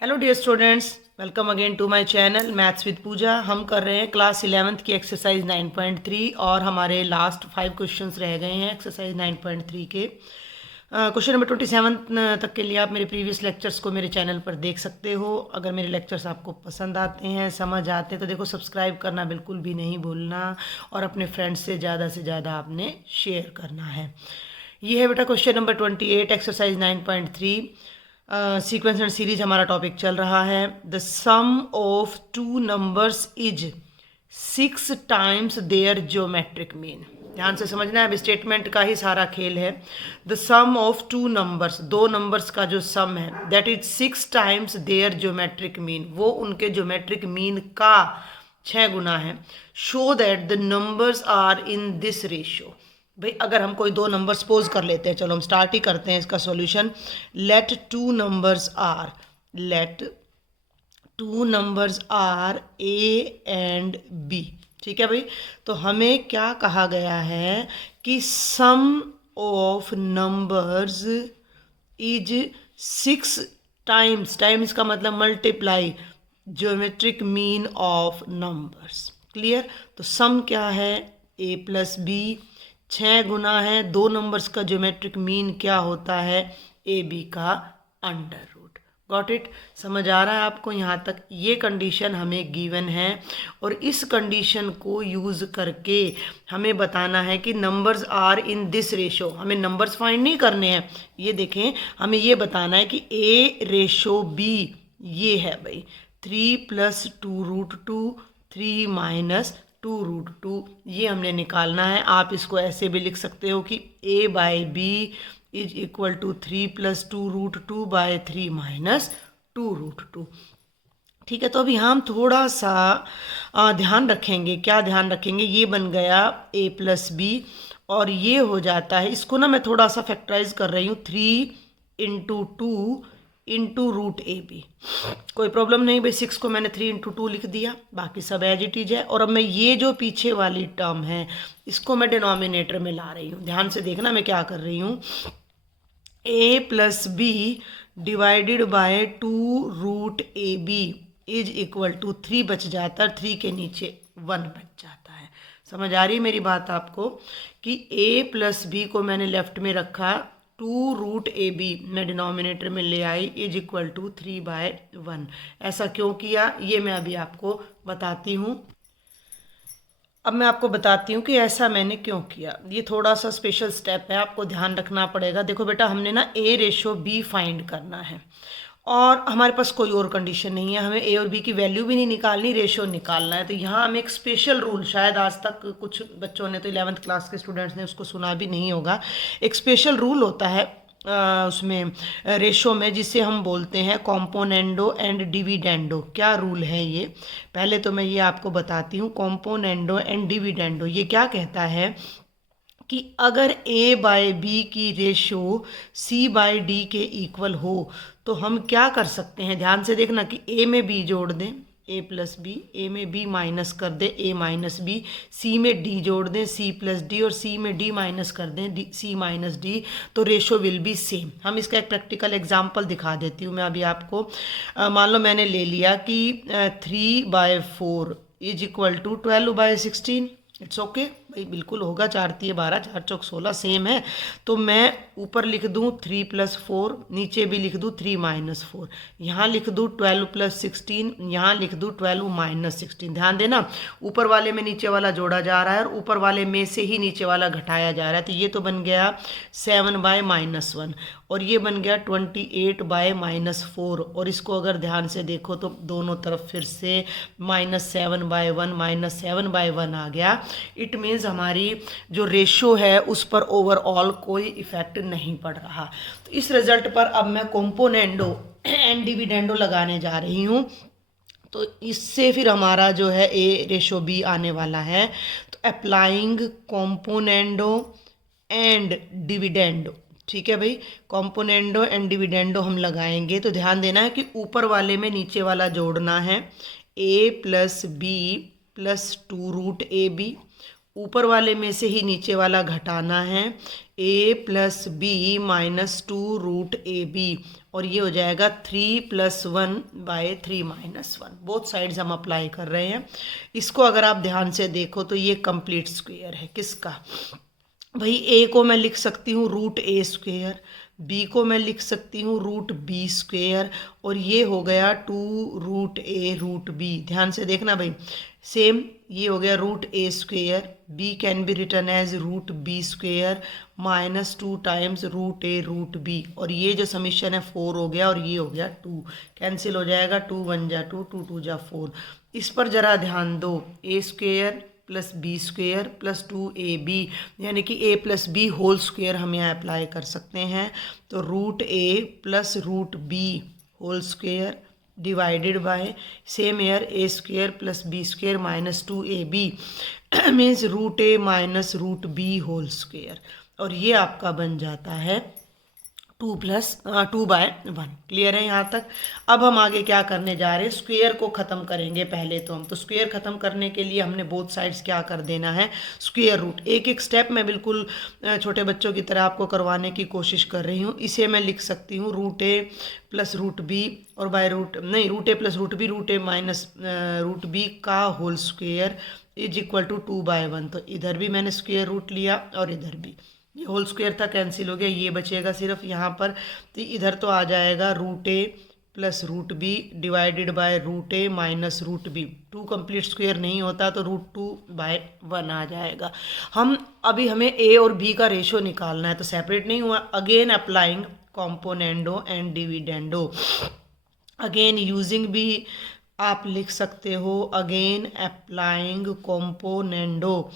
Hello dear students, welcome again to my channel maths with Puja. हम कर रहे हैं क्लास 11th की एक्सरसाइज 9.3 और हमारे लास्ट 5 क्वेश्चंस रह गए हैं एक्सरसाइज 9.3 के। क्वेश्चन नंबर 27 तक के लिए आप मेरे प्रीवियस लेक्चर्स को मेरे चैनल पर देख सकते हो। अगर मेरे लेक्चर्स आपको पसंद आते हैं, समझ आते हैं तो देखो सब्सक्राइब करना बिल्कुल भी नहीं भूलना और अपने फ्रेंड्स से ज़्यादा आपने शेयर करना है। ये है बेटा question number 28 exercise 9.3। Sequence and series हमारा टॉपिक चल रहा है। The sum of two numbers is 6 times their geometric mean. ध्यान से समझना है, अब स्टेटमेंट का ही सारा खेल है। The sum of two numbers, दो नंबर्स का जो सम है, that is 6 times their geometric mean, वो उनके ज्योमेट्रिक मीन का 6 गुना है। Show that the numbers are in this ratio. भाई अगर हम कोई दो नंबर सपोज कर लेते हैं, चलो हम स्टार्ट ही करते हैं इसका solution. Let two numbers are A and B. ठीक है भाई, तो हमें क्या कहा गया है कि sum of numbers is 6 times, times का मतलब multiply, geometric mean of numbers. Clear? तो सम क्या है? ए प्लस बी, 6 गुना है दो नंबर्स का ज्योमेट्रिक मीन क्या होता है? ए बी का अंडर रूट। Got it? समझ आ रहा है आपको यहाँ तक? ये कंडीशन हमें गिवन है और इस कंडीशन को यूज़ करके हमें बताना है कि numbers are in this ratio. हमें नंबर्स फाइंड नहीं करने हैं, ये देखें, हमें ये बताना है कि ए रेशो बी ये है भाई 3 + 2√2, 3 - 2√2, ये हमने निकालना है। आप इसको ऐसे भी लिख सकते हो कि a/b इज इक्वल टू 3 + 2√2/3 - 2√2। ठीक है, तो अभी हम थोड़ा सा ध्यान रखेंगे। क्या ध्यान रखेंगे? ये बन गया a + b और ये हो जाता है, इसको ना मैं थोड़ा सा फैक्टराइज कर रही हूँ, 3 × 2 √ab। कोई प्रॉब्लम नहीं भाई, 6 को मैंने 3 × 2 लिख दिया, बाकी सब एज इट इज है। और अब मैं ये जो पीछे वाली टर्म है इसको मैं डिनोमिनेटर में ला रही हूँ। ध्यान से देखना मैं क्या कर रही हूँ। a + b divided by 2√ab is equal to 3 बच जाता है, 3 के नीचे 1 बच जाता है। समझ आ रही है मेरी बात आपको कि a + b को मैंने लेफ्ट में रखा, 2√ab मैं डिनोमिनेटर में ले आई, इज इक्वल टू 3/1। ऐसा क्यों किया ये मैं अभी आपको बताती हूँ। अब मैं आपको बताती हूँ कि ऐसा मैंने क्यों किया। ये थोड़ा सा स्पेशल स्टेप है, आपको ध्यान रखना पड़ेगा। देखो बेटा, हमने ना ए रेशो बी फाइंड करना है और हमारे पास कोई और कंडीशन नहीं है। हमें ए और बी की वैल्यू भी नहीं निकालनी, रेशो निकालना है। तो यहाँ हमें एक स्पेशल रूल, शायद आज तक कुछ बच्चों ने, तो 11th क्लास के स्टूडेंट्स ने उसको सुना भी नहीं होगा। एक स्पेशल रूल होता है उसमें रेशो में, जिसे हम बोलते हैं कॉम्पोनेंडो एंड डिविडेंडो। क्या रूल है ये? पहले तो मैं ये आपको बताती हूँ। कॉम्पोनेंडो एंड डिविडेंडो ये क्या कहता है कि अगर a/b की रेशो c/d के इक्वल हो तो हम क्या कर सकते हैं? ध्यान से देखना कि a में b जोड़ दें, a + b, a में b माइनस कर दें, a - b, c में d जोड़ दें, c + d, और c में d माइनस कर दें, c - d, तो रेशो विल बी सेम। हम इसका एक प्रैक्टिकल एग्जांपल दिखा देती हूँ मैं अभी आपको। मान लो मैंने ले लिया कि 3/4 is equal to 12/16। It's okay भाई, बिल्कुल होगा, 4 × 3 = 12, 4 × 16 सेम है। तो मैं ऊपर लिख दूँ 3 + 4, नीचे भी लिख दूँ 3 - 4, यहाँ लिख दूँ 12 + 16, यहाँ लिख दूँ 12 - 16। ध्यान देना, ऊपर वाले में नीचे वाला जोड़ा जा रहा है और ऊपर वाले में से ही नीचे वाला घटाया जा रहा है। तो ये तो बन गया 7/-1 और ये बन गया 28/-4। और इसको अगर ध्यान से देखो तो दोनों तरफ फिर से -7/1 -7/1 आ गया। इट मीन्स हमारी जो रेशो है उस पर ओवरऑल कोई इफेक्ट नहीं पड़ रहा। तो इस रिजल्ट पर अब मैं कॉम्पोनेंडो एंड डिविडेंडो लगाने जा रही हूँ। तो इससे फिर हमारा जो है ए रेशो बी आने वाला है। तो अप्लाइंग कॉम्पोनेंडो एंड डिविडेंडो, ठीक है भाई, कॉम्पोनेंडो एंड डिविडेंडो हम लगाएंगे। तो ध्यान देना है कि ऊपर वाले में नीचे वाला जोड़ना है, a + b + 2√ab। ऊपर वाले में से ही नीचे वाला घटाना है, a plus B minus 2 root A B, और ये हो जाएगा 3 plus 1 by 3 minus 1। Both sides हम अप्लाई कर रहे हैं। इसको अगर आप ध्यान से देखो तो ये कंप्लीट स्क्वायर है किसका भाई, a को मैं लिख सकती हूँ रूट ए स्क्वेयर, b को मैं लिख सकती हूँ रूट बी स्क्वेयर, और ये हो गया 2 रूट ए रूट बी। ध्यान से देखना भाई, सेम ये हो गया root A square, b can be written as root B square minus 2 times root A root B, और ये जो समीशन है 4 हो गया, और ये हो गया 2, कैंसिल हो जाएगा, 2 1 जा 2, 2 2 जा 4। इस पर जरा ध्यान दो, A square plus B square plus 2ab, यानी कि a plus B whole square हम यहाँ अप्लाई कर सकते हैं। तो root A plus root B whole square divided by same year A square plus B square minus 2ab means root A minus root B whole square, और ये आपका बन जाता है 2 प्लस 2/1। क्लियर है यहाँ तक। अब हम आगे क्या करने जा रहे हैं, स्क्वेयर को ख़त्म करेंगे पहले तो हम। तो स्क्वेयर ख़त्म करने के लिए हमने बोथ साइड्स क्या कर देना है, स्क्वेयर रूट। एक एक स्टेप मैं बिल्कुल छोटे बच्चों की तरह आपको करवाने की कोशिश कर रही हूँ। इसे मैं लिख सकती हूँ root A plus root B, और बाय रूट नहीं, root A plus root B, root A minus root B का whole square is equal to 2/1। तो इधर भी मैंने स्क्वेयर रूट लिया और इधर भी, ये होल स्क्वायर था कैंसिल हो गया, ये बचेगा सिर्फ यहाँ पर। तो इधर तो आ जाएगा root A plus root B divided by root A minus root B. 2 complete square नहीं होता तो रूट 2/1 आ जाएगा। अभी हमें ए और बी का रेशो निकालना है, तो सेपरेट नहीं हुआ। Again applying componendo and dividendo, again using भी आप लिख सकते हो, again applying componendo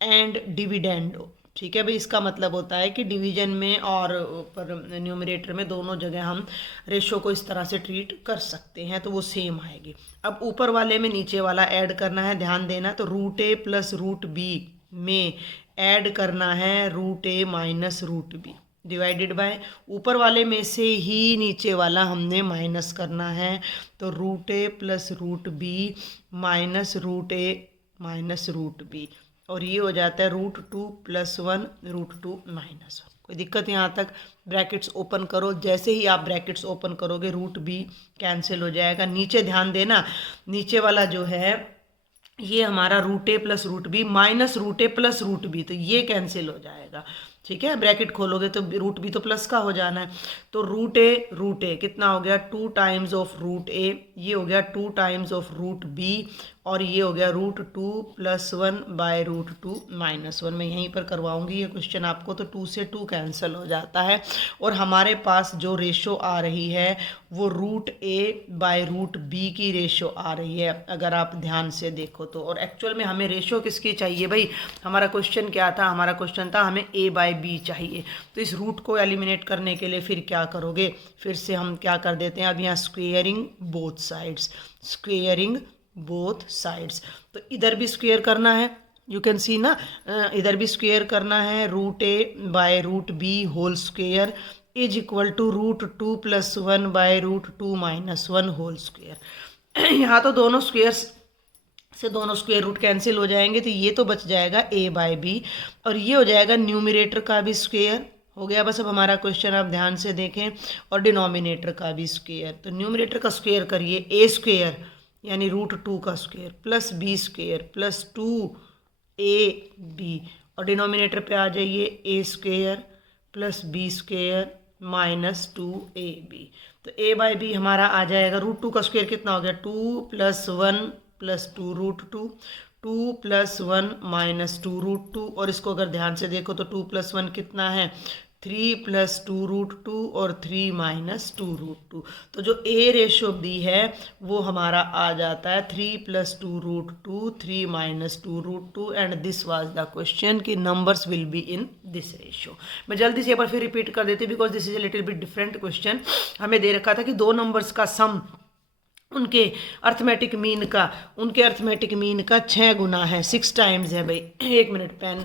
and dividendo. ठीक है भाई, इसका मतलब होता है कि डिवीजन में और ऊपर न्यूमरेटर में दोनों जगह हम रेशो को इस तरह से ट्रीट कर सकते हैं, तो वो सेम आएगी। अब ऊपर वाले में नीचे वाला ऐड करना है, ध्यान देना। तो root A plus root B में ऐड करना है root A minus root B divided by, ऊपर वाले में से ही नीचे वाला हमने माइनस करना है। तो root A plus root B minus root A minus root B, और ये हो जाता है रूट 2 प्लस 1 रूट 2 माइनस 1। कोई दिक्कत यहाँ तक? ब्रैकेट्स ओपन करो, जैसे ही आप ब्रैकेट्स ओपन करोगे रूट बी कैंसिल हो जाएगा। नीचे ध्यान देना, नीचे वाला जो है ये हमारा root A plus root B minus root A plus root B, तो ये कैंसिल हो जाएगा। ठीक है, ब्रैकेट खोलोगे तो रूट बी तो प्लस का हो जाना है। तो रूट ए कितना हो गया, 2 टाइम्स ऑफ रूट ए, ये हो गया 2 टाइम्स ऑफ रूट बी, और ये हो गया root 2 plus 1 by root 2 minus 1। मैं यहीं पर करवाऊंगी ये क्वेश्चन आपको। तो 2 से 2 कैंसिल हो जाता है, और हमारे पास जो रेशो आ रही है वो root A by root B की रेशो आ रही है, अगर आप ध्यान से देखो तो। और एक्चुअल में हमें रेशो किसकी चाहिए भाई, हमारा क्वेश्चन क्या था, हमारा क्वेश्चन था हमें ए बाय बी चाहिए। तो इस रूट को एलिमिनेट करने के लिए फिर क्या करोगे, फिर से हम क्या कर देते हैं, अब यहाँ squaring both sides, squaring both sides. तो इधर भी स्क्वेयर करना है, यू कैन सी ना, इधर भी स्क्वेयर करना है। Root A by root B whole square is equal to root 2 plus 1 by root 2 minus 1 whole square. यहाँ तो दोनों स्क्वेयर्स से दोनों स्क्वायर रूट कैंसिल हो जाएंगे, तो ये तो बच जाएगा a बाय बी, और ये हो जाएगा न्यूमरेटर का भी स्क्वायर हो गया। बस अब हमारा क्वेश्चन आप ध्यान से देखें, और डिनोमिनेटर का भी स्क्वायर। तो न्यूमरेटर का स्क्वायर करिए, a स्क्वायर यानी रूट 2 का square plus B square plus 2ab, और डिनोमिनेटर पे आ जाइए a square plus B square minus 2ab। तो a बाय बी हमारा आ जाएगा, रूट 2 का स्क्वायर कितना हो गया, 2 plus 1 plus 2 root 2, 2 plus 1 minus 2 root 2, और इसको अगर ध्यान से देखो तो 2 प्लस 1 कितना है, 3 प्लस 2 रूट 2, और 3 माइनस 2 रूट 2। तो जो ए रेशो बी है वो हमारा आ जाता है 3 plus 2 root 2, 3 minus 2 root 2, and this was the question कि numbers will be in this ratio. मैं जल्दी से एक बार फिर रिपीट कर देती हूँ, because this is a little bit different question. हमें दे रखा था कि दो नंबर्स का सम उनके अर्थमेटिक मीन का 6 गुना है, 6 टाइम्स है भाई। एक minute pen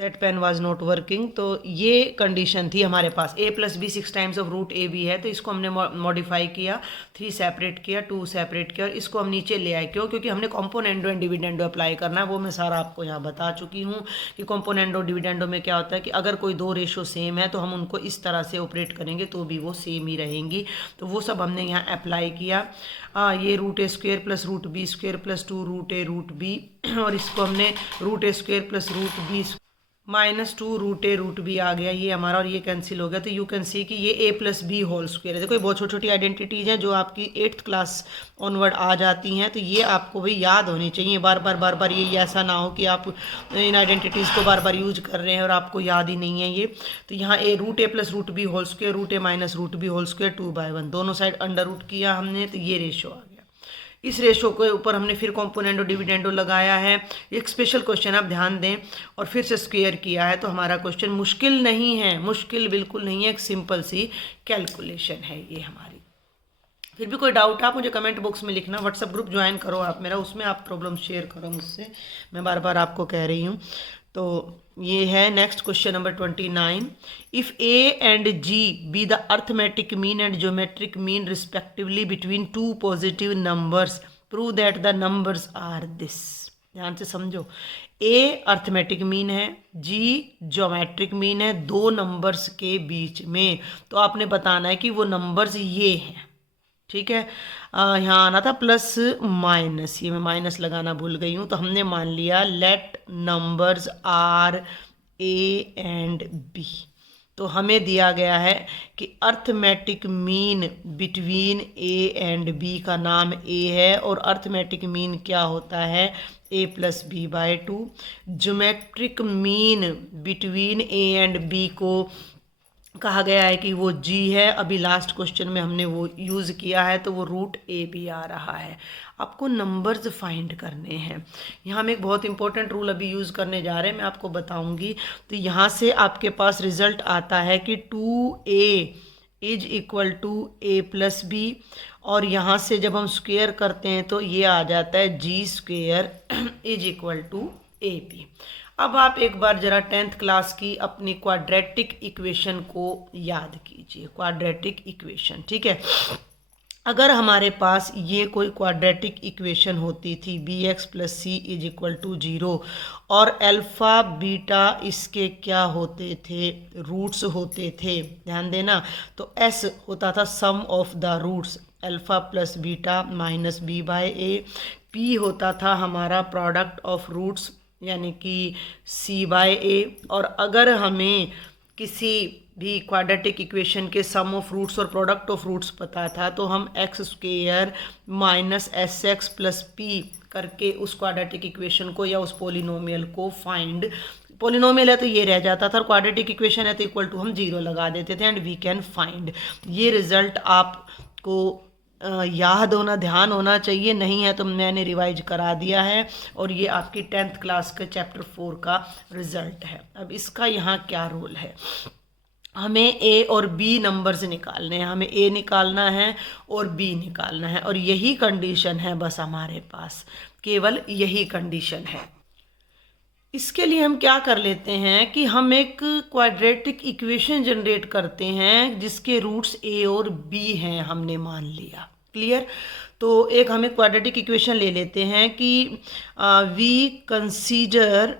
that pen was not working. तो ये कंडीशन थी हमारे पास, a plus B 6 times of root A B है, तो इसको हमने मॉडिफाई किया, 3 सेपरेट किया, 2 सेपरेट किया और इसको हम नीचे ले आए। क्यों? क्योंकि हमने कॉम्पोनेंडो एंड डिविडेंडो अप्लाई करना है, वो मैं सारा आपको यहाँ बता चुकी हूँ कि कॉम्पोनेंडो डिविडेंडो में क्या होता है कि अगर कोई दो रेशो सेम है तो हम उनको इस तरह से ऑपरेट करेंगे तो भी वो सेम ही रहेंगी। तो वो सब हमने यहाँ अप्लाई किया। ये root A square plus root B square plus 2 root A root B, और इसको हमने root A square plus root B -2 root A root B आ गया ये हमारा, और ये कैंसिल हो गया। तो यू कैन सी कि ये a plus B whole square है। देखो ये बहुत छोटी छोटी आइडेंटिटीज हैं जो आपकी 8th क्लास ऑनवर्ड आ जाती हैं, तो ये आपको भाई याद होनी चाहिए। बार बार ये ऐसा ना हो कि आप इन आइडेंटिटीज़ को बार बार यूज कर रहे हैं और आपको याद ही नहीं है ये। तो यहाँ root A plus root B whole square, root A minus root B whole square 2/1, दोनों साइड अंडर रूट किया हमने, तो ये रेशो आ गया। इस रेशो के ऊपर हमने फिर कॉम्पोनेंडो डिविडेंडो लगाया है। एक स्पेशल क्वेश्चन आप ध्यान दें, और फिर से स्क्वायर किया है। तो हमारा क्वेश्चन मुश्किल नहीं है, मुश्किल बिल्कुल नहीं है, एक सिंपल सी कैलकुलेशन है ये हमारी। फिर भी कोई डाउट आप मुझे कमेंट बॉक्स में लिखना, व्हाट्सएप ग्रुप ज्वाइन करो आप मेरा, उसमें आप प्रॉब्लम शेयर करो मुझसे, मैं बार बार आपको कह रही हूँ। तो ये है next question number 29। If A and G be the arithmetic mean and geometric mean respectively between two positive numbers, prove that the numbers are this. ध्यान से समझो, ए अर्थमेटिक मीन है, जी ज्योमेट्रिक मीन है, दो नंबर्स के बीच में। तो आपने बताना है कि वो नंबर्स ये हैं, ठीक है। यहाँ आना था प्लस माइनस, ये मैं माइनस लगाना भूल गई हूँ। तो हमने मान लिया let numbers are A and B. तो हमें दिया गया है कि arithmetic mean between A and B का नाम ए है, और अर्थमेटिक मीन क्या होता है a plus B by 2। Geometric mean between A and B को कहा गया है कि वो g है। अभी लास्ट क्वेश्चन में हमने वो यूज़ किया है, तो वो रूट ए भी आ रहा है। आपको नंबर्स फाइंड करने हैं। यहाँ हम एक बहुत इंपॉर्टेंट रूल अभी यूज़ करने जा रहे हैं, मैं आपको बताऊंगी। तो यहाँ से आपके पास रिजल्ट आता है कि 2a is equal to a plus B, और यहाँ से जब हम स्क्वेयर करते हैं तो ये आ जाता है g square is equal to A B. अब आप एक बार जरा 10th क्लास की अपनी क्वाड्रेटिक इक्वेशन को याद कीजिए, क्वाड्रेटिक इक्वेशन, ठीक है। अगर हमारे पास ये कोई क्वाड्रेटिक इक्वेशन होती थी bx plus C is equal to 0, और अल्फ़ा बीटा इसके क्या होते थे, रूट्स होते थे, ध्यान देना। तो s होता था sum of the roots, alpha plus beta minus B by A. p होता था हमारा प्रोडक्ट ऑफ रूट्स यानी कि c बाय ए। और अगर हमें किसी भी क्वाड्रेटिक इक्वेशन के सम ऑफ रूट्स और प्रोडक्ट ऑफ रूट्स पता था, तो हम x square minus S X plus P करके उस क्वाड्रेटिक इक्वेशन को या उस पोलिनोमियल को फाइंड, पोलिनोमियल है तो ये रह जाता था, और क्वाड्रेटिक इक्वेशन है तो इक्वल टू हम 0 लगा देते थे, एंड वी कैन फाइंड। ये रिजल्ट आपको याद होना, ध्यान होना चाहिए, नहीं है तो मैंने रिवाइज करा दिया है, और ये आपकी 10th क्लास के चैप्टर 4 का रिजल्ट है। अब इसका यहाँ क्या रोल है, हमें ए और बी नंबर्स निकालने हैं, हमें ए निकालना है और बी निकालना है, और यही कंडीशन है बस हमारे पास, केवल यही कंडीशन है। इसके लिए हम क्या कर लेते हैं कि हम एक क्वाड्रेटिक इक्वेशन जनरेट करते हैं जिसके रूट्स ए और बी हैं, हमने मान लिया। क्लियर? तो एक हमें क्वाड्रेटिक इक्वेशन ले लेते हैं कि we consider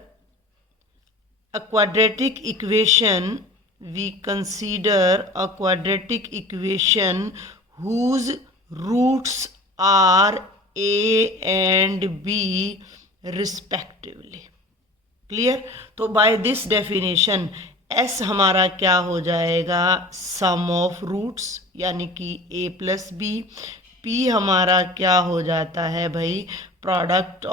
a quadratic equation, we consider a quadratic equation whose roots are a and b respectively. Clear? तो by this definition s हमारा क्या हो जाएगा, sum of roots यानी कि a प्लस बी। p हमारा क्या हो जाता है भाई, प्रोडक्ट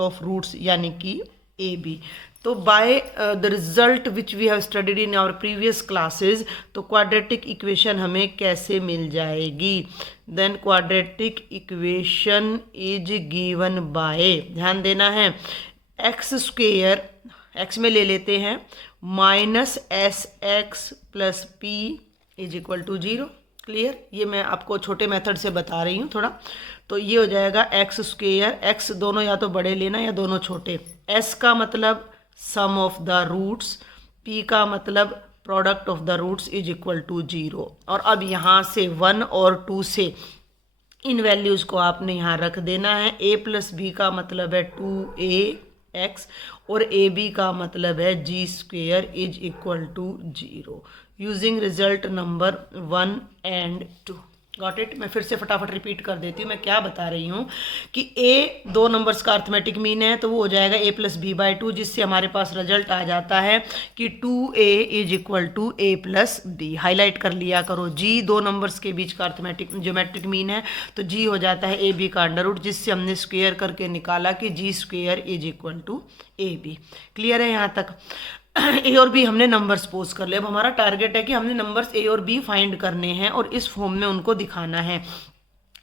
ऑफ रूट्स यानी कि ए बी। तो by the result which we have studied in our previous classes, तो क्वाड्रेटिक इक्वेशन हमें कैसे मिल जाएगी, then quadratic equation is given by, ध्यान देना है, एक्स स्क्वेयर, एक्स में ले लेते हैं, minus S X plus P is equal to 0। Clear? ये मैं आपको छोटे मेथड से बता रही हूँ थोड़ा। तो ये हो जाएगा एक्स स्क्वेयर, एक्स दोनों या तो बड़े लेना या दोनों छोटे, एस का मतलब sum of the roots, p का मतलब product of the roots is equal to 0। और अब यहाँ से 1 और 2 से इन वैल्यूज़ को आपने यहाँ रख देना है। a प्लस बी का मतलब है 2ax और ab का मतलब है g square is equal to 0 using result number 1 and 2। Got it. मैं फिर से फटाफट रिपीट कर देती हूँ मैं क्या बता रही हूँ कि a 2 नंबर्स का अर्थमेटिक मीन है तो वो हो जाएगा a प्लस बी बाई 2, जिससे हमारे पास रिजल्ट आ जाता है कि 2a is equal to a plus B. Highlight कर लिया करो, g 2 नंबर्स के बीच का अर्थमेटिक ज्योमेट्रिक मीन है तो g हो जाता है ए बी का अंडर रूट, जिससे हमने स्क्वेयर करके निकाला कि g square is equal to A B. Clear है यहाँ तक। ए और बी हमने नंबर्स पोज कर लिया। अब हमारा टारगेट है कि हमने नंबर्स ए और बी फाइंड करने हैं और इस फॉर्म में उनको दिखाना है।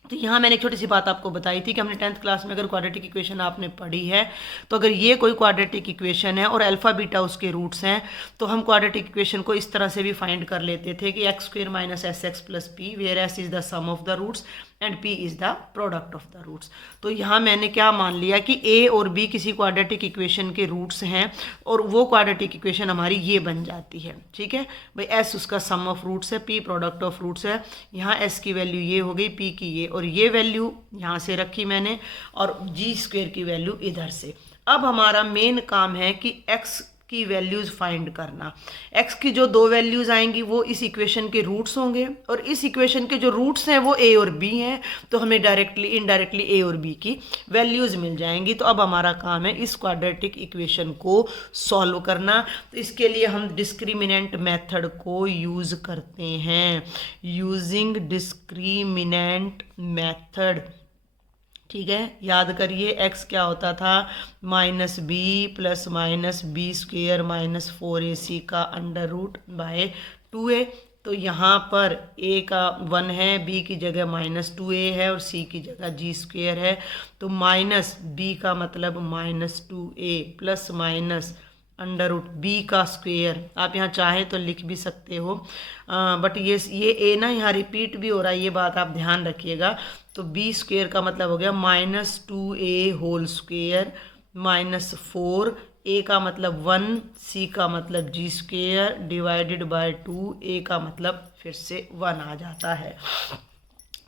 तो यहाँ मैंने एक छोटी सी बात आपको बताई थी कि हमने 10th क्लास में अगर क्वाड्रेटिक इक्वेशन आपने पढ़ी है तो अगर ये कोई क्वाड्रेटिक इक्वेशन है और अल्फा बीटा उसके रूट्स हैं तो हम क्वाड्रेटिक इक्वेशन को इस तरह से भी फाइंड कर लेते थे कि X square minus S X plus P where S is the sum of the roots and p is the product of the roots. तो यहाँ मैंने क्या मान लिया कि a और b किसी क्वाड्रेटिक इक्वेशन के रूट्स हैं और वो क्वाड्रेटिक इक्वेशन हमारी ये बन जाती है। ठीक है भाई, s उसका सम ऑफ रूट्स है, p प्रोडक्ट ऑफ रूट्स है। यहाँ s की वैल्यू ये हो गई, p की ये, और ये वैल्यू यहाँ से रखी मैंने और g स्क्वेयर की वैल्यू इधर से। अब हमारा मेन काम है कि x की वैल्यूज़ फाइंड करना। x की जो 2 वैल्यूज़ आएंगी वो इस इक्वेशन के रूट्स होंगे और इस इक्वेशन के जो रूट्स हैं वो a और b हैं, तो हमें डायरेक्टली इनडायरेक्टली a और b की वैल्यूज़ मिल जाएंगी। तो अब हमारा काम है इस क्वाड्रेटिक इक्वेशन को सॉल्व करना। तो इसके लिए हम डिस्क्रिमिनेंट मेथड को यूज़ करते हैं, यूजिंग डिस्क्रिमिनेंट मेथड। ठीक है, याद करिए x क्या होता था, minus B plus minus B square minus 4ac का अंडर रूट बाय 2a। तो यहाँ पर a का 1 है, b की जगह माइनस 2a है और c की जगह g स्क्वेयर है। तो माइनस b का मतलब minus 2a plus minus under root B का स्क्वेयर। आप यहाँ चाहें तो लिख भी सकते हो, बट ये ए ना यहाँ रिपीट भी हो रहा है, ये बात आप ध्यान रखिएगा। तो बी स्क्वेयर का मतलब हो गया minus 2a whole square minus 4, A का मतलब 1, सी का मतलब G square divided by 2, A का मतलब फिर से 1 आ जाता है।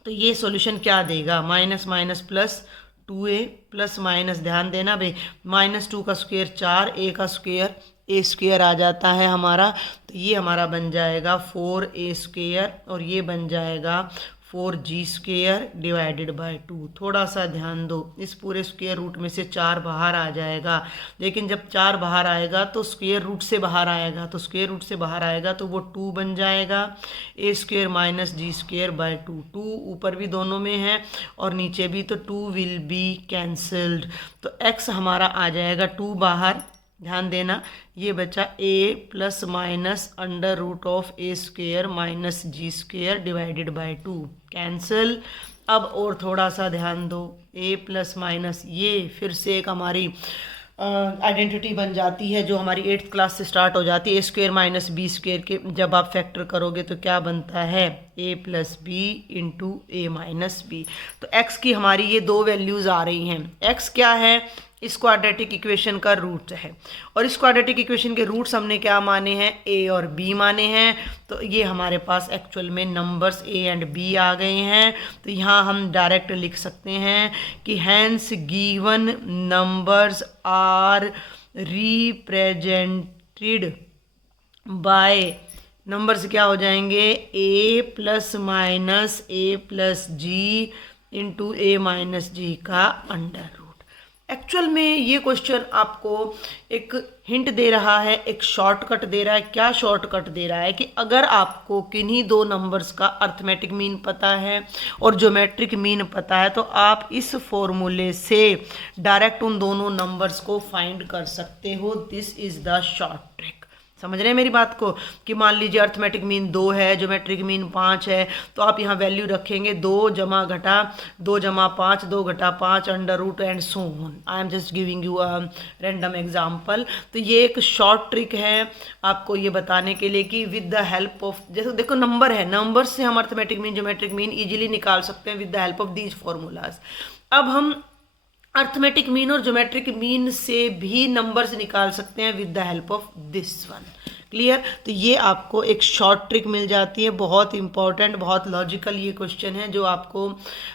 तो ये सॉल्यूशन क्या देगा, minus minus plus 2a plus minus, ध्यान देना भाई, माइनस 2 का स्क्वेयर 4, a का स्क्वेयर a स्क्वेयर आ जाता है हमारा। तो ये हमारा बन जाएगा 4a स्क्वेयर और ये बन जाएगा 4g स्क्वेयर डिवाइडेड बाय 2। थोड़ा सा ध्यान दो, इस पूरे स्क्वेयर रूट में से 4 बाहर आ जाएगा, लेकिन जब 4 बाहर आएगा तो स्क्वेयर रूट से बाहर आएगा, तो स्क्वेयर रूट से बाहर आएगा तो वो 2 बन जाएगा, a square minus G square by 2। 2 ऊपर भी दोनों में है और नीचे भी, तो 2 विल बी कैंसल्ड। तो x हमारा आ जाएगा 2 बाहर, ध्यान देना, ये बचा a plus minus under root of a square minus G square divided by 2, cancel. अब और थोड़ा सा ध्यान दो, a प्लस माइनस, ये फिर से एक हमारी आइडेंटिटी बन जाती है जो हमारी 8th क्लास से स्टार्ट हो जाती है। a square minus B square के जब आप फैक्टर करोगे तो क्या बनता है, a plus B into A minus B. तो x की हमारी ये 2 वैल्यूज़ आ रही हैं। x क्या है, इस क्वाड्रेटिक इक्वेशन का रूट है और इस क्वाड्रेटिक इक्वेशन के रूट्स हमने क्या माने हैं, a और b माने हैं। तो ये हमारे पास एक्चुअल में नंबर्स a एंड b आ गए हैं। तो यहाँ हम डायरेक्ट लिख सकते हैं कि hence given numbers are represented by, numbers क्या हो जाएंगे, a plus minus a plus G into A minus G का अंडर रूट। एक्चुअल में ये क्वेश्चन आपको एक हिंट दे रहा है, एक शॉर्टकट दे रहा है। क्या शॉर्टकट दे रहा है कि अगर आपको किन्हीं 2 नंबर्स का अर्थमेटिक मीन पता है और ज्योमेट्रिक मीन पता है तो आप इस फॉर्मूले से डायरेक्ट उन दोनों नंबर्स को फाइंड कर सकते हो। This is the short trick. समझ रहे हैं मेरी बात को, कि मान लीजिए अर्थमेटिक मीन 2 है, ज्योमेट्रिक मीन 5 है, तो आप यहाँ वैल्यू रखेंगे 2 जमा घटा 2 जमा 5, 2 घटा 5 under root and so on. I am just giving you a random example. तो ये एक शॉर्ट ट्रिक है आपको ये बताने के लिए कि विद द हेल्प ऑफ, जैसे देखो नंबर है, नंबर से हम arithmetic mean geometric mean easily निकाल सकते हैं with the help of these formulas. अब हम अर्थमेटिक मीन और ज्योमेट्रिक मीन से भी नंबर्स निकाल सकते हैं with the help of this one. Clear? तो ये आपको एक शॉर्ट ट्रिक मिल जाती है, बहुत इंपॉर्टेंट, बहुत लॉजिकल ये क्वेश्चन है जो आपको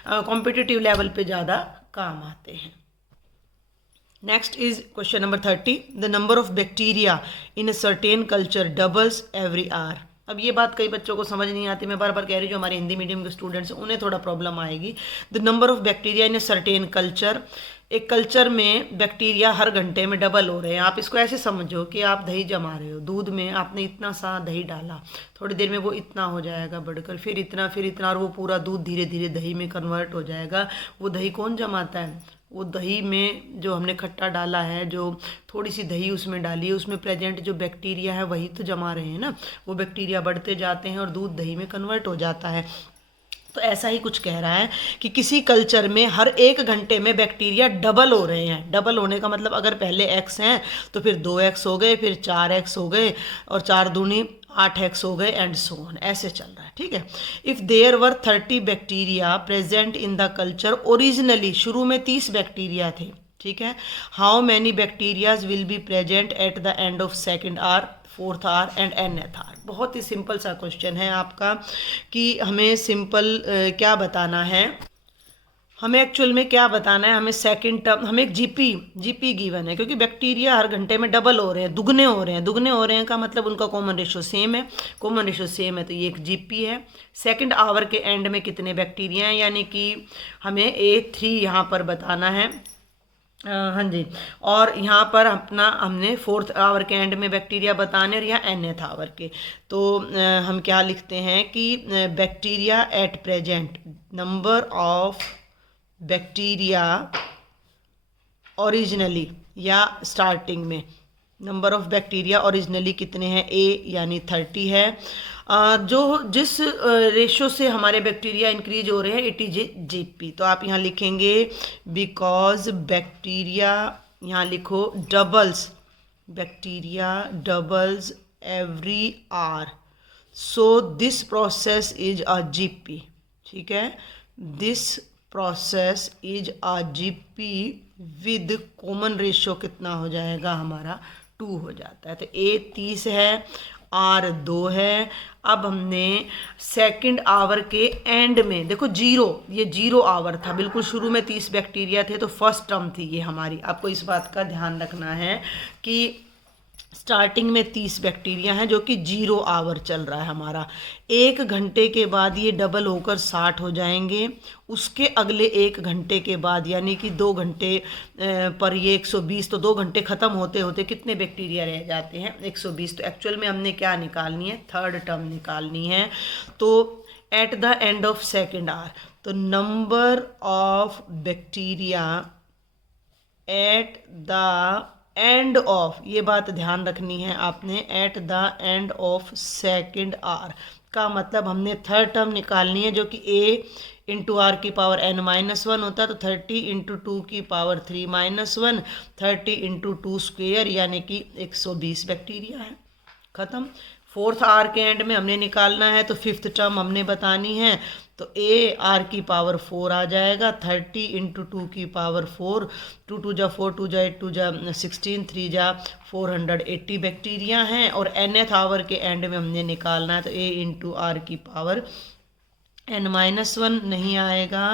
कॉम्पिटिटिव लेवल पे ज़्यादा काम आते हैं। Next is question number 30। The number of bacteria in a certain culture doubles every hour. अब ये बात कई बच्चों को समझ नहीं आती, मैं बार बार कह रही हूँ, जो हमारे हिंदी मीडियम के स्टूडेंट्स हैं उन्हें थोड़ा प्रॉब्लम आएगी। The number of bacteria in a certain culture, एक कल्चर में बैक्टीरिया हर घंटे में डबल हो रहे हैं। आप इसको ऐसे समझो कि आप दही जमा रहे हो, दूध में आपने इतना सा दही डाला, थोड़ी देर में वो इतना हो जाएगा बढ़कर, फिर इतना और वो पूरा दूध धीरे धीरे दही में कन्वर्ट हो जाएगा। वो दही कौन जमाता है? वो दही में जो हमने खट्टा डाला है, जो थोड़ी सी दही उसमें डाली है, उसमें प्रेजेंट जो बैक्टीरिया है वही तो जमा रहे हैं ना। वो बैक्टीरिया बढ़ते जाते हैं और दूध दही में कन्वर्ट हो जाता है। तो ऐसा ही कुछ कह रहा है कि किसी कल्चर में हर 1 घंटे में बैक्टीरिया डबल हो रहे हैं। डबल होने का मतलब अगर पहले x हैं तो फिर 2x हो गए, फिर 4x हो गए, और 4 दूनी 8x हो गए, एंड सो ऑन, ऐसे चल रहा है। ठीक है। If there were 30 bacteria present in the culture originally, शुरू में 30 बैक्टीरिया थे, ठीक है। How many bacterias will be present at the end of second hour, fourth hour and nth hour. बहुत ही सिंपल सा क्वेश्चन है आपका कि हमें सिंपल क्या बताना है, हमें एक्चुअल में क्या बताना है, हमें सेकंड टर्म, हमें एक जीपी गिवन है, क्योंकि बैक्टीरिया हर घंटे में डबल हो रहे हैं, दुगने हो रहे हैं का मतलब उनका कॉमन रेशो सेम है, तो ये एक जीपी है। सेकंड आवर के एंड में कितने बैक्टीरिया हैं, यानी कि हमें A3 यहाँ पर बताना है। हाँ जी, और यहाँ पर अपना हमने फोर्थ आवर के एंड में बैक्टीरिया बताने, और यहाँ nth आवर के। तो हम क्या लिखते हैं कि bacteria at present, number of bacteria originally या स्टार्टिंग में, नंबर ऑफ बैक्टीरिया ओरिजिनली कितने हैं, A यानी 30 है। जो जिस रेशो से हमारे बैक्टीरिया इंक्रीज हो रहे हैं, इट इज जीपी। तो आप यहाँ लिखेंगे बिकॉज बैक्टीरिया, यहाँ लिखो doubles, bacteria doubles every hour, so this process is a GP. ठीक है, this process a GP with common ratio कितना हो जाएगा हमारा, 2 हो जाता है। तो A 30 है, R 2 है। अब हमने सेकंड आवर के एंड में देखो 0, ये 0 आवर था, बिल्कुल शुरू में 30 बैक्टीरिया थे, तो फर्स्ट टर्म थी ये हमारी। आपको इस बात का ध्यान रखना है कि स्टार्टिंग में 30 बैक्टीरिया हैं, जो कि 0 आवर चल रहा है हमारा। 1 घंटे के बाद ये डबल होकर 60 हो जाएंगे। उसके अगले 1 घंटे के बाद, यानी कि 2 घंटे पर ये 120, तो 2 घंटे ख़त्म होते होते कितने बैक्टीरिया रह जाते हैं, 120। तो एक्चुअल में हमने क्या निकालनी है, थर्ड टर्म निकालनी है। तो at the end of second hour, तो number of bacteria at the end of, ये बात ध्यान रखनी है आपने, at the end of second hour का मतलब हमने थर्ड टर्म निकालनी है, जो कि A इंटू आर की पावर n-1 होता है। तो 30 इंटू 2 की पावर 3-1, 30 इंटू 2 स्क्वेयर, यानी कि 120 बैक्टीरिया है। ख़त्म। फोर्थ आर के एंड में हमने निकालना है, तो फिफ्थ टर्म हमने बतानी है। तो A आर की पावर 4 आ जाएगा, 30 इंटू 2 की पावर 4, 2 2 जा 4, 2 जा 8, 2 जा 16, 3 जा 480 बैक्टीरिया हैं। और nth आवर के एंड में हमने निकालना है, तो A इंटू आर की पावर n-1 नहीं आएगा।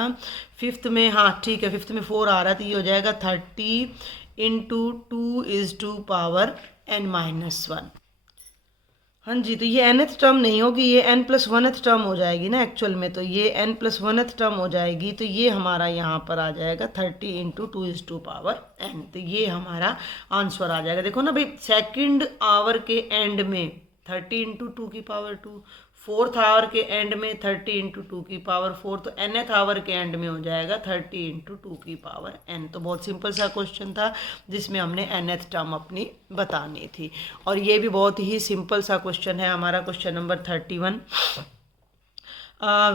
फिफ्थ में, हाँ ठीक है, फिफ्थ में 4 आ रहा था, ये हो जाएगा 30 into 2 is to power n-1। हाँ जी, तो ये nth टर्म नहीं होगी, ये n+1th टर्म हो जाएगी ना एक्चुअल में। तो ये n+1th टर्म हो जाएगी, तो ये हमारा यहाँ पर आ जाएगा 30 into 2 is to power n। तो ये हमारा आंसर आ जाएगा। देखो ना भाई, सेकंड आवर के एंड में 30 इंटू 2 की पावर 2, फोर्थ आवर के एंड में 30 इंटू 2 की पावर 4, तो nth आवर के एंड में हो जाएगा 30 इंटू 2 की पावर n। तो बहुत सिंपल सा क्वेश्चन था, जिसमें हमने nth टर्म अपनी बतानी थी। और ये भी बहुत ही सिंपल सा क्वेश्चन है हमारा, question number 31।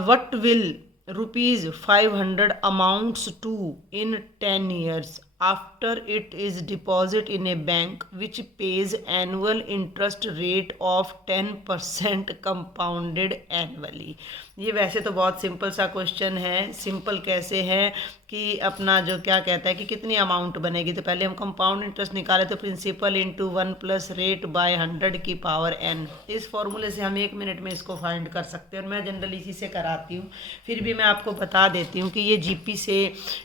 What will ₹500 amounts to in 10 years after it is deposit in a bank which pays annual interest rate of 10% compounded annually। ये वैसे तो बहुत सिंपल सा क्वेश्चन है। सिंपल कैसे है कि अपना जो क्या कहता है कि कितनी अमाउंट बनेगी, तो पहले हम कंपाउंड इंटरेस्ट निकाले तो principal into 1 plus rate by 100 की पावर n। इस फॉर्मूले से हम 1 मिनट में इसको फाइंड कर सकते हैं, और मैं जनरली इसी से कराती हूँ। फिर भी मैं आपको बता देती हूँ कि ये जीपी से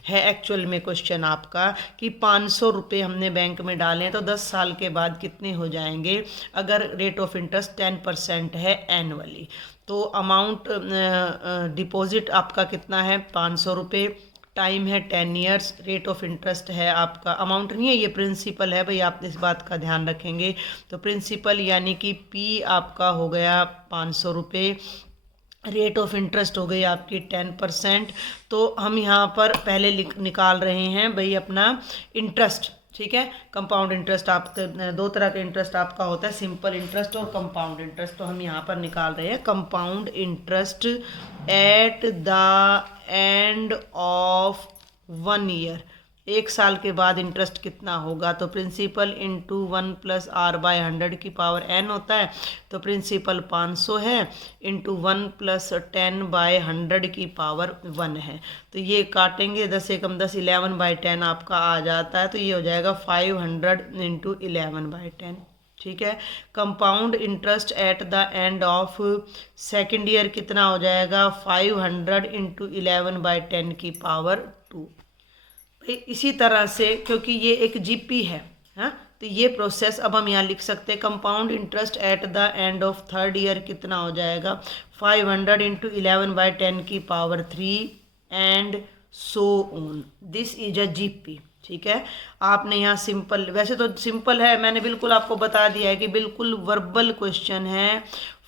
है एक्चुअल में क्वेश्चन आपका, कि 500 रुपये हमने बैंक में डाले हैं तो 10 साल के बाद कितने हो जाएंगे अगर रेट ऑफ इंटरेस्ट 10% है एनुअली। तो अमाउंट डिपॉजिट आपका कितना है 500 रुपये, टाइम है 10 ईयर्स, रेट ऑफ इंटरेस्ट है आपका, अमाउंट नहीं है ये प्रिंसिपल है भाई, आप इस बात का ध्यान रखेंगे। तो प्रिंसिपल यानी कि पी आपका हो गया 500 रुपये, रेट ऑफ इंटरेस्ट हो गई आपकी 10%। तो हम यहाँ पर पहले निकाल रहे हैं भाई अपना इंटरेस्ट, ठीक है। कंपाउंड इंटरेस्ट आपका दो तरह का इंटरेस्ट आपका होता है, सिंपल इंटरेस्ट और कंपाउंड इंटरेस्ट। तो हम यहाँ पर निकाल रहे हैं compound interest at the end of 1 year. 1 साल के बाद इंटरेस्ट कितना होगा, तो principal into 1 plus R by 100 की पावर n होता है। तो प्रिंसिपल 500 है इंटू 1 प्लस 10 बाय 100 की पावर 1 है। तो ये काटेंगे 10 एकम 10, 11 बाय 10 आपका आ जाता है। तो ये हो जाएगा 500 इंटू 11 बाय 10, ठीक है। Compound interest at the end of second year कितना हो जाएगा 500 इंटू 11 बाय 10 की पावर 2। इसी तरह से क्योंकि ये एक जीपी है, हाँ, तो ये प्रोसेस अब हम यहाँ लिख सकते हैं। Compound interest at the end of third year कितना हो जाएगा 500 इंटू 11 बाय 10 की power 3 and so on. This is a GP, ठीक है। आपने यहाँ सिंपल, वैसे तो सिंपल है, मैंने बिल्कुल आपको बता दिया है कि बिल्कुल वर्बल क्वेश्चन है।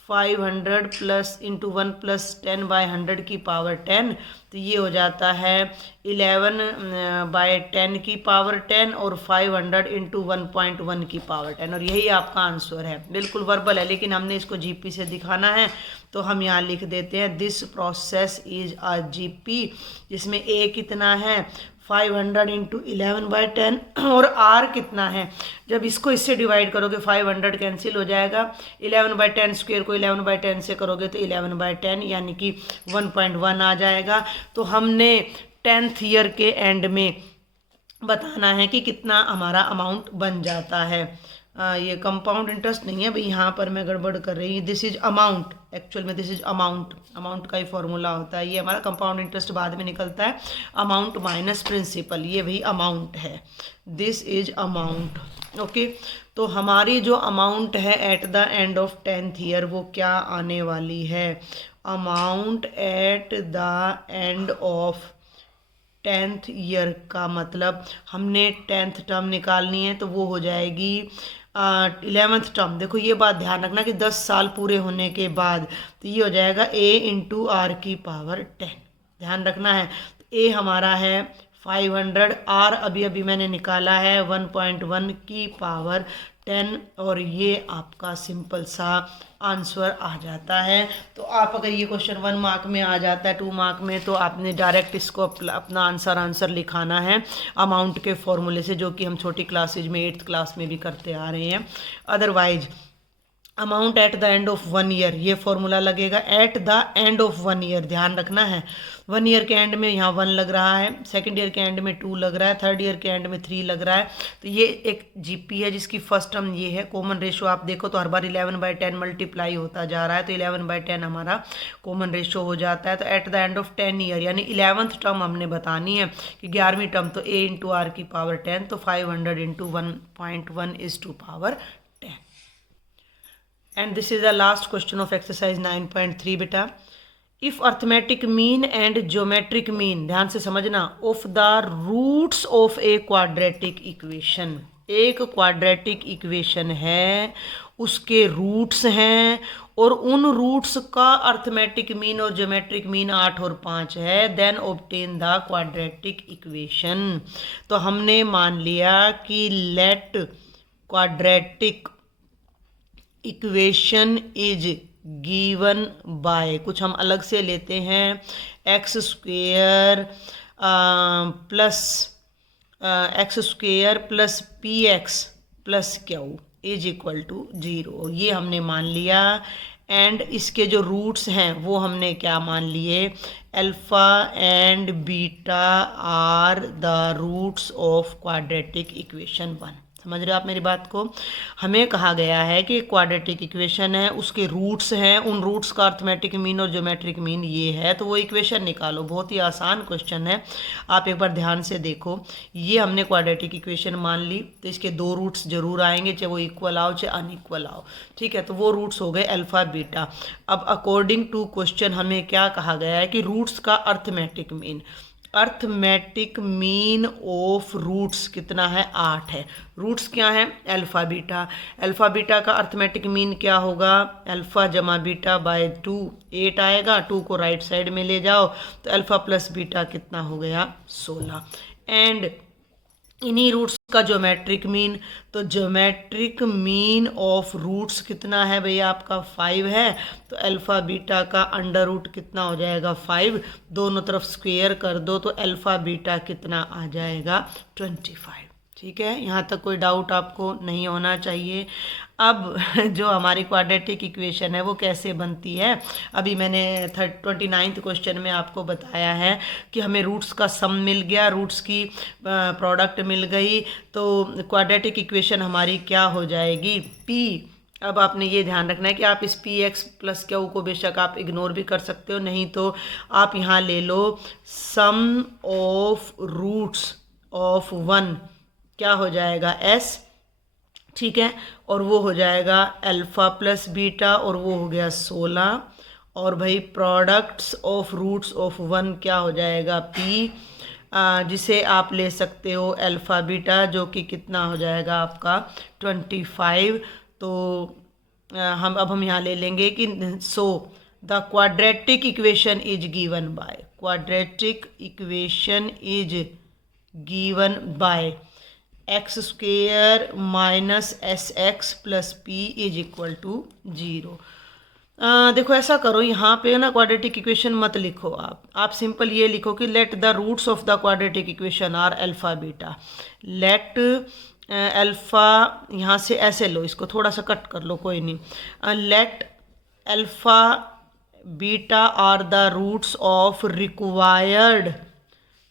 500 प्लस इंटू 1 प्लस 10 बाय 100 की पावर 10, तो ये हो जाता है 11 बाय 10 की पावर 10 और 500 इंटू 1.1 की पावर 10, और यही आपका आंसर है। बिल्कुल वर्बल है, लेकिन हमने इसको जीपी से दिखाना है तो हम यहाँ लिख देते हैं this process is a GP, जिसमें ए कितना है 500 इंटू 11 बाय 10 और आर कितना है, जब इसको इससे डिवाइड करोगे 500 कैंसिल हो जाएगा, 11 बाय 10 स्क्वेयर को 11 बाय 10 से करोगे तो 11 बाय 10 यानी कि 1.1 आ जाएगा। तो हमने 10th ईयर के एंड में बताना है कि कितना हमारा अमाउंट बन जाता है। ये कंपाउंड इंटरेस्ट नहीं है भाई, यहाँ पर मैं गड़बड़ कर रही हूँ। दिस इज अमाउंट, एक्चुअल में दिस इज अमाउंट, अमाउंट का ही फॉर्मूला होता है। ये हमारा कंपाउंड इंटरेस्ट बाद में निकलता है, अमाउंट माइनस प्रिंसिपल, ये भाई अमाउंट है। This is amount, okay. तो हमारी जो अमाउंट है eight the end of 10th year वो क्या आने वाली है, amount at the end of 10th year का मतलब हमने 10th टर्म निकालनी है, तो वो हो जाएगी 11th टर्म। देखो ये बात ध्यान रखना कि 10 साल पूरे होने के बाद, तो ये हो जाएगा a इंटू आर की पावर 10, ध्यान रखना है। a हमारा है 500, आर अभी अभी मैंने निकाला है 1.1 की पावर 10, और ये आपका सिंपल सा आंसर आ जाता है। तो आप अगर ये क्वेश्चन 1 मार्क में आ जाता है, 2 मार्क में, तो आपने डायरेक्ट इसको अपना आंसर लिखाना है अमाउंट के फॉर्मूले से, जो कि हम छोटी क्लासेज में 8th क्लास में भी करते आ रहे हैं। Otherwise amount at the end of 1 year, ये फॉर्मूला लगेगा eight the end of 1 year, ध्यान रखना है। 1 ईयर के एंड में यहाँ 1 लग रहा है, सेकंड ईयर के एंड में 2 लग रहा है, थर्ड ईयर के एंड में 3 लग रहा है। तो ये एक जीपी है जिसकी फर्स्ट टर्म ये है। कॉमन रेशो आप देखो तो हर बार 11 बाय 10 मल्टीप्लाई होता जा रहा है, तो 11 बाय 10 हमारा कॉमन रेशो हो जाता है। तो at the end of 10 year यानी 11th टर्म हमने बतानी है कि 11वीं टर्म, तो a इंटू आर की पावर 10, तो 500 into 1.1 is to power 10। And this is the last question of exercise 9.3 बेटा। If arithmetic mean and geometric mean, ध्यान से समझना, of the roots of a quadratic equation, एक quadratic equation है, उसके roots हैं, और उन रूट्स का अर्थमेटिक मीन और ज्योमेट्रिक मीन 8 और 5 है, then obtain the quadratic equation. तो हमने मान लिया कि let quadratic equation is given by, कुछ हम अलग से लेते हैं, x² plus X square plus P X plus Q is equal to 0, ये हमने मान लिया। एंड इसके जो रूट्स हैं वो हमने क्या मान लिए, alpha and beta are the roots of quadratic equation 1। समझ रहे हो आप मेरी बात को? हमें कहा गया है कि क्वाड्रेटिक इक्वेशन है, उसके रूट्स हैं, उन रूट्स का अर्थमेटिक मीन और ज्योमेट्रिक मीन ये है, तो वो इक्वेशन निकालो। बहुत ही आसान क्वेश्चन है, आप एक बार ध्यान से देखो। ये हमने क्वाड्रेटिक इक्वेशन मान ली, तो इसके 2 रूट्स जरूर आएंगे, चाहे वो इक्वल आओ चाहे अनइक्वल आओ, ठीक है। तो वो रूट्स हो गए अल्फ़ा बीटा। अब अकॉर्डिंग टू क्वेश्चन हमें क्या कहा गया है कि रूट्स का arithmetic mean, arithmetic mean of roots कितना है, 8 है। रूट्स क्या है, अल्फ़ा बीटा। अल्फ़ा बीटा का अर्थमेटिक मीन क्या होगा, अल्फ़ा जमा बीटा बाय 2, 8 आएगा। 2 को राइट साइड में ले जाओ तो अल्फ़ा प्लस बीटा कितना हो गया, 16। एंड इन्हीं रूट्स का ज्योमेट्रिक मीन, तो ज्योमेट्रिक मीन ऑफ रूट्स कितना है भैया आपका, 5 है। तो अल्फ़ा बीटा का अंडर रूट कितना हो जाएगा, 5। दोनों तरफ स्क्वेयर कर दो तो अल्फ़ा बीटा कितना आ जाएगा, 25। ठीक है, यहाँ तक कोई डाउट आपको नहीं होना चाहिए। अब जो हमारी क्वाड्रेटिक इक्वेशन है वो कैसे बनती है, अभी मैंने 29th क्वेश्चन में आपको बताया है कि हमें रूट्स का सम मिल गया, रूट्स की प्रोडक्ट मिल गई, तो क्वाड्रेटिक इक्वेशन हमारी क्या हो जाएगी, पी। अब आपने ये ध्यान रखना है कि आप इस पी एक्स प्लस क्यू को बेशक आप इग्नोर भी कर सकते हो, नहीं तो आप यहाँ ले लो सम ऑफ रूट्स ऑफ 1 क्या हो जाएगा, एस, ठीक है। और वो हो जाएगा अल्फ़ा प्लस बीटा, और वो हो गया 16। और भाई प्रोडक्ट्स ऑफ रूट्स ऑफ 1 क्या हो जाएगा, पी, जिसे आप ले सकते हो अल्फ़ा बीटा, जो कि कितना हो जाएगा आपका 25। तो हम यहाँ ले लेंगे कि so the quadratic equation is given by, quadratic equation is given by X square minus S X plus P is equal to 0। देखो ऐसा करो, यहाँ पे ना क्वाड्रेटिक इक्वेशन मत लिखो, आप सिंपल ये लिखो कि let the roots of the quadratic equation are alpha beta. Let alpha, यहाँ से ऐसे लो, इसको थोड़ा सा कट कर लो, कोई नहीं। Let alpha beta are the roots of required,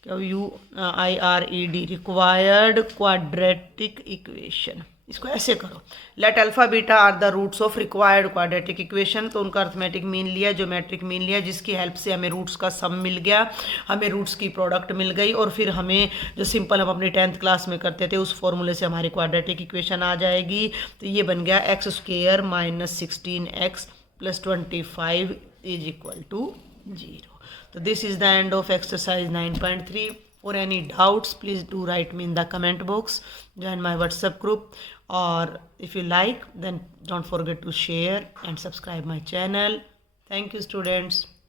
UIRED, required quadratic equation. इसको ऐसे करो, let alpha beta are the roots of required quadratic equation. तो उनका अर्थमेटिक मीन लिया, ज्योमेट्रिक मीन लिया, जिसकी हेल्प से हमें रूट्स का सम मिल गया, हमें रूट्स की प्रोडक्ट मिल गई, और फिर हमें जो सिंपल हम अपनी 10th क्लास में करते थे उस फॉर्मूले से हमारी क्वाड्रेटिक इक्वेशन आ जाएगी। तो ये बन गया एक्स स्क्वेयर माइनस 16x प्लस 25 is equal to 0। So this is the end of exercise 9.3. For any doubts, please do write me in the comment box. Join my WhatsApp group. Or if you like, then don't forget to share and subscribe my channel. Thank you, students.